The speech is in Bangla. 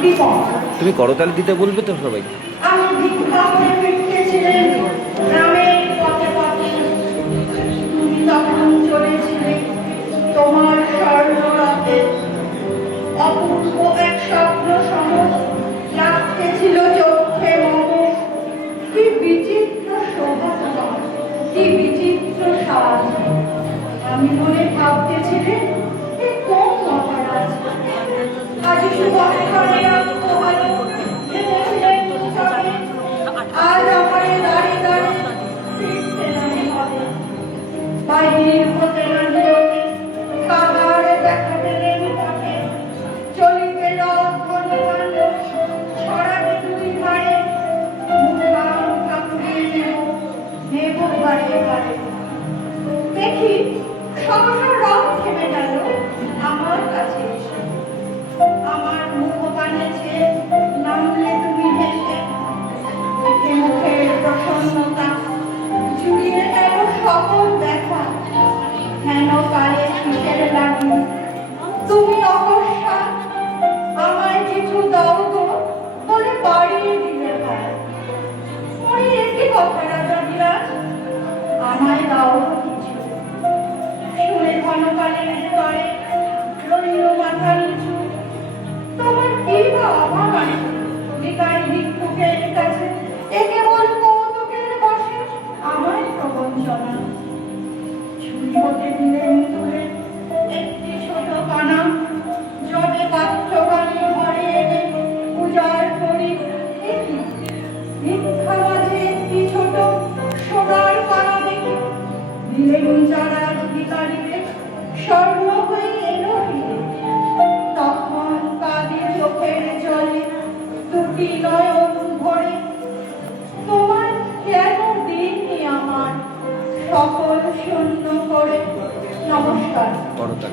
তুমি করতাল দিতে বলবে তো সবাই। আমি ভিক্ষা করে ফিরতেছিলেন গ্রামের পথে পথে, তুমি তখন চলেছিলে তোমার স্বর্ণরাতে। অপূর্ব এক স্বপ্ন সম লাগতেছিল চোখে মম। কি বিচিত্র শোভা তোমার, কি বিচিত্র সাজ। আমি মনে ভাবতেছিলেন এ কোন মহারাজ। আজ সুবর্ণেরা ভালো আজ আমারে দাঁড়িয়ে দাঁড়িয়ে ফিরতে নামে হবে। বাহির হতে না দিওকে কাদারে দেখাতে নেমে থাকে। চলিতে লক্ষণ ছড়াতে দুই ধারে, মুখাম কাকুড়িয়ে নেব বাড়িয়ে বাড়ে। দেখি সহসা রং থেমে গেল আমার কাছে এসে। আমার মুখ বানিয়েছে নামলে তুমি হেসে। মুখে মুখে প্রসন্নতা জুড়িয়ে গেল সকল দেখা। হেন কালে কিসের লাগি তুমি অকস্মাৎ আমায় কিছু দাও গো বলে বাড়িয়ে দিলে ভাই। ওই একই কথা রাজা বিরাজ, আমায় দাও কিছু। শুনে ঘনকালের তরে রইল মাথা নিচু। তোমার কি বা আমার ভিখারি ভিক্ষুকের কাছে এ কেবল কৌতুকের বসে আমার প্রবঞ্চনা। ছুরি হতে দিলেন তুলে একটি ছোট কানা, জলে পাত্র বানিয়ে ঘরে এনে পূজার করি। ভিক্ষা মাঝে একটি ছোট সোনার কানা দেখে দিলেন যারা ভিখারিদের স্বর্ণ হয়ে এলো ফিরে। তখন কাঁদে চোখের জলে দুটি নয়ন ভরে। তোমার কেন দিনই আমার সকল শূন্য করে। নমস্কার। করতাল।